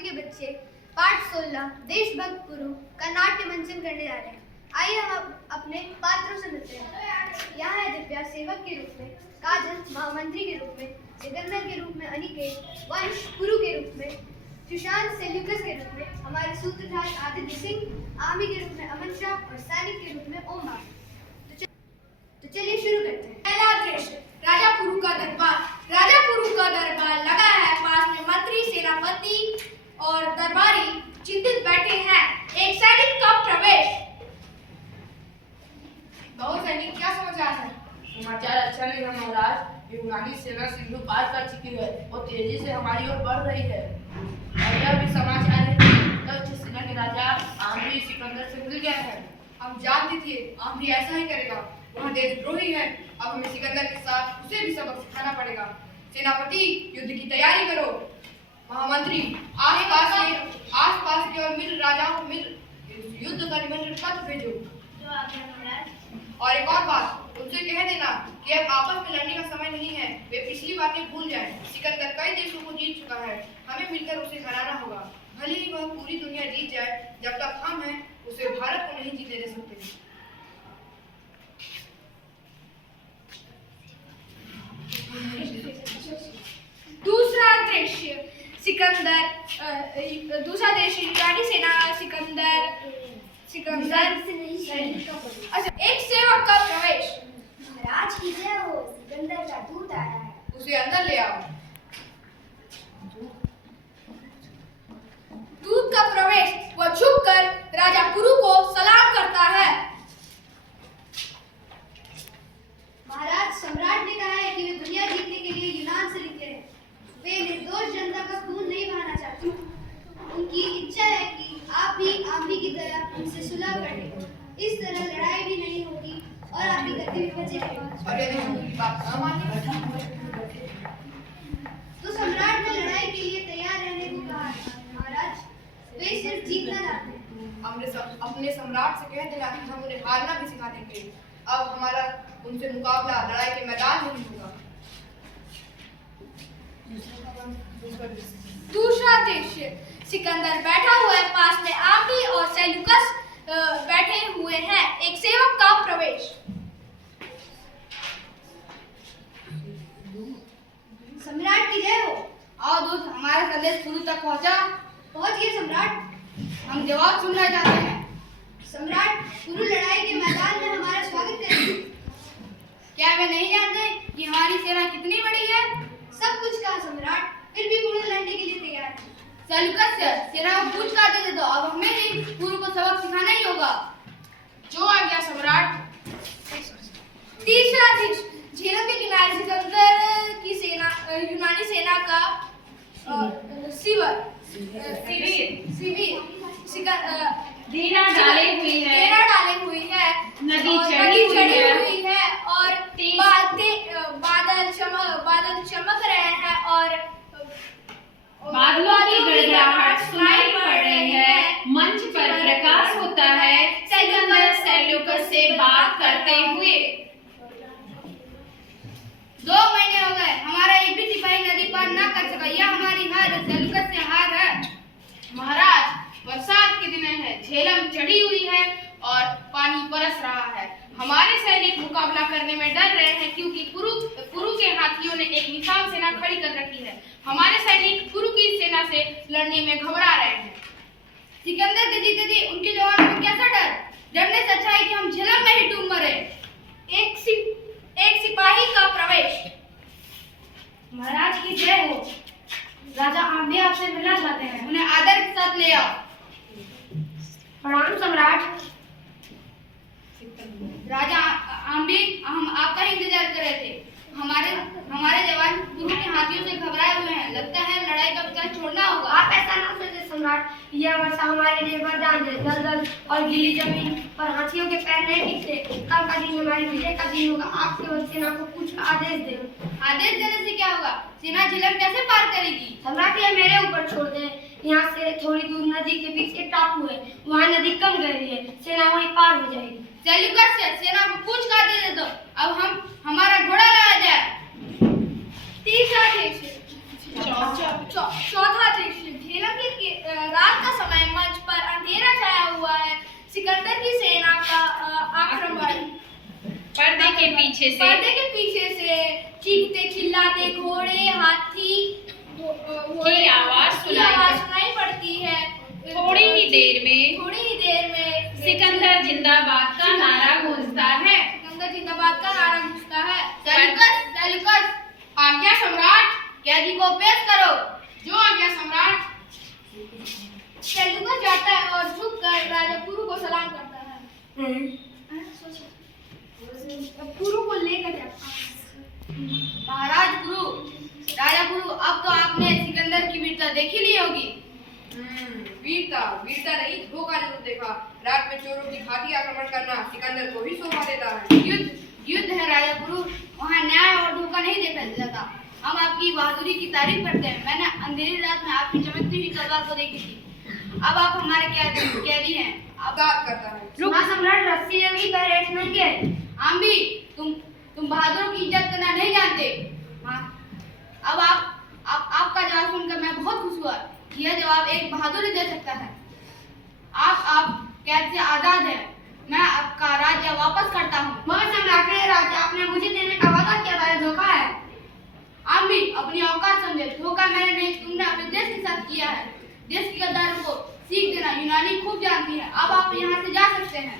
Class 8वीं के बच्चे पाठ 16 देशभक्त पुरु का नाट्य मंचन करने जा रहे हैं। आइए हम अपने पात्रों से मिलते हैं। यहाँ है दिव्या सेवक के रूप में, काजल महामंत्री के रूप में, सिकंदर के रूप में अनिकेत, वंश पुरु के रूप में, सुशांत सेल्यूकस के रूप में, हमारे सूत्रधार आदित्य सिंह, आर्मी के रूप में अमन शाह और सैनिक के रूप में ओम बाबू। तो चलिए शुरू करते हैं। पहला दृश्य राजा पुरु का दरबार। राजा पुरु का दरबार लगा है, पास में मंत्री, सेनापति और दरबारी चिंतित बैठे हैं। एक सैनिक का प्रवेश। बहुत सैनिक, क्या समाचार है? समाचार अच्छा नहीं है महाराज। यूनानी सेना सिंधु पार कर चुकी है और तेजी से हमारी ओर बढ़ रही है। और यह भी समाचार है कि दक्ष सेना के राजा आम्री सिकंदर से मिल गए हैं। हम जानते थे आम्री ऐसा ही करेगा। वह देशद्रोही है। अब हमें सिकंदर के साथ उसे भी सबक सिखाना पड़ेगा। सेनापति, युद्ध की तैयारी करो। महामंत्री, आसपास के और मिल राजाओं मिल युद्ध का निमंत्रण पत्र भेजो। और एक और बात, उनसे कह देना कि अब आपस में लड़ने का समय नहीं है। वे पिछली बातें भूल जाएं। सिकंदर कई देशों को जीत चुका है। हमें मिलकर उसे हराना होगा। भले ही वह पूरी दुनिया जीत जाए, जब तक हम हैं उसे भारत को नहीं जीतने दे सकते। दूसरा दृश्य दूसरा दृश्य यूनानी सेना अच्छा, एक सेवक का प्रवेश। महाराज की जय हो, सिकंदर का दूत आया है। उसे अंदर ले आओ। दूत का प्रवेश। वह झुककर राजा पुरु को सलाम करता है। महाराज, सम्राट ने कहा है कि वे दुनिया जीतने के लिए यूनान से निकले हैं। वे निर्दोष जनता का खून नहीं बहाना चाहते। उनकी इच्छा है कि आप भी आम्री की तरह उनसे सुलह कर लें। इस तरह लड़ाई भी नहीं होगी और आप भी गद्दी में बचे रहेंगे। और यदि हम उनकी बात न माने तो सम्राट ने लड़ाई के लिए तैयार रहने को कहा है। महाराज, वे सिर्फ जीतना चाहते हैं। अपने सम्राट से कह देना कि हम उन्हें हारना भी सिखा देंगे। अब हमारा उनसे मुकाबला लड़ाई के मैदान में नहीं होगा। दूसरा दृश्य सिकंदर बैठा हुआ है, पास में आम्री और सेल्यूकस बैठे हुए हैं। एक सेवक का प्रवेश। सम्राट की जय हो। आओ दूत, हमारा संदेश पुरु तक पहुंचा। पहुंच गए सम्राट। हम जवाब सुनना चाहते हैं। सम्राट, पुरु लड़ाई के मैदान में हमारा स्वागत करेंगे। क्या वे नहीं जानते कि हमारी सेना कितनी बड़ी है? सब कुछ कहा सम्राट, फिर भी पुरु लड़ने के लिए तैयार है। सेल्यूकस, सेना को कूच काटे दे दो। अब हमें ही पुरु को सबक सिखाना ही होगा। जो आ गया सम्राट। तीसरा दृश्य झेलम के किनारे सिकंदर की सेना यूनानी सेना का शिविर डेरा डाली हुई है, नदी चढ़ी हुई है और बादल चमक रहे हैं और बादलों की गड़गड़ाहट सुनाई पड़ रही है। मंच पर प्रकाश होता है, सिकंदर सेल्यूकस से बात करते हुए। 2 महीने हो गए, हमारा एक भी सिपाही नदी पार ना कर सका। यह हमारी हार है, सेल्यूकस से हार है। महाराज, बरसात के दिन है, झेलम चढ़ी हुई है और पानी बरस रहा है। हमारे सैनिक मुकाबला करने में डर रहे हैं क्योंकि पुरु के हाथियों ने एक विशाल सेना खड़ी कर रखी है। हमारे सैनिक पुरु की सेना से लड़ने में घबरा रहे हैं। सिकंदर के जीते जी उनके जवानों को कैसा डर? डरने से अच्छा है कि हम झेलम में ही डूब मरे। एक सिपाही का प्रवेश। महाराज की जय हो। राजा आम्री आपसे मिलना चाहते हैं। उन्हें आदर के साथ ले आओ। प्रणाम सम्राट। राजा आम्री, हम आपका ही इंतजार कर रहे थे। हमारे जवान पुरु के हाथियों से घबराए हुए हैं। लगता है लड़ाई का विचार छोड़ना होगा। आप ऐसा ना सोचे सम्राट, यह वर्षा हमारे लिए वरदान है। दलदल और गीली जमीन और हाथियों के पैर नहीं टिकते। कल का दिन हमारी विजय का दिन होगा। आप केवल सेना को कुछ आदेश दें। आदेश देने से क्या होगा? सेना झेलम कैसे पार करेगी? सम्राट, यह मेरे ऊपर छोड़ दें। यहाँ से थोड़ी दूर नदी के बीच एक टापू है, वहाँ नदी कम गहरी है, सेना वहीं पार हो जाएगी। सेल्यूकस से सेना को कूच काटे दे दो। अब हमारा घोड़ा लाया जाए। तीसरा दृश्य चौथा दृश्य झेलम के पर्दे के पीछे से चीखते चिल्लाते घोड़े हाथी की आवाज सुनाई पड़ती है। थोड़ी ही देर में सिकंदर जिंदाबाद का नारा गूंजता है। सिकंदर जिंदाबाद का नारा गूंजता है। सेल्यूकस, आज्ञा सम्राट, कैदी को पेश करो। जो आज्ञा सम्राट। सेल्यूकस जाता है और झुककर राजा पुरु को सलाम करता है। पुरु को लेकर जाता है। महाराज पुरु, राजा पुरु, अब तो आपने सिकंदर की वीरता देखी नहीं होगी। वीरता नहीं, धोखा जरूर देखा। रात में चोरों की घाटी आक्रमण करना सिकंदर को ही शोभा देता है। युद्ध है राजा पुरु, वहाँ न्याय और धोखा नहीं देखा जाता। हम आपकी बहादुरी की तारीफ करते हैं। मैंने अंधेरी रात में आपकी चमकती हुई तलवार को देखी थी। अब आप हमारे कैदी हैं। आजाद करता है। सम्राट रस्सी जंगी परेड नहीं किए। हम भी तुम बहादुरों की इज्जत करना नहीं जानते। अब आपका जवाब सुनकर मैं बहुत खुश हुआ। यह जवाब एक बहादुर ही दे सकता है। आप कैद से आजाद हैं। मैं आपका राज्य वापस करता हूँ। मगर सम्राट ने राज्य आपने मुझे देने का वादा किया था, धोखा है। हम भी अपनी औकात समझे। धोखा मैंने नहीं, तुमने अपने देश के साथ किया है। देश की गद्दारों को सीख देना यूनानी खूब जानती है। अब आप यहाँ से जा सकते हैं।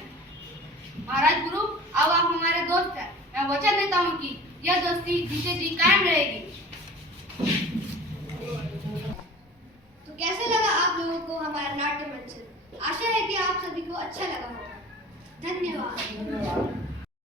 महाराज गुरु, अब आप हमारे दोस्त हैं। मैं वचन देता हूँ कि यह दोस्ती जीते जी कायम रहेगी। तो कैसे लगा आप लोगों को हमारा नाट्य मंचन? आशा है कि आप सभी को अच्छा लगा होगा। धन्यवाद।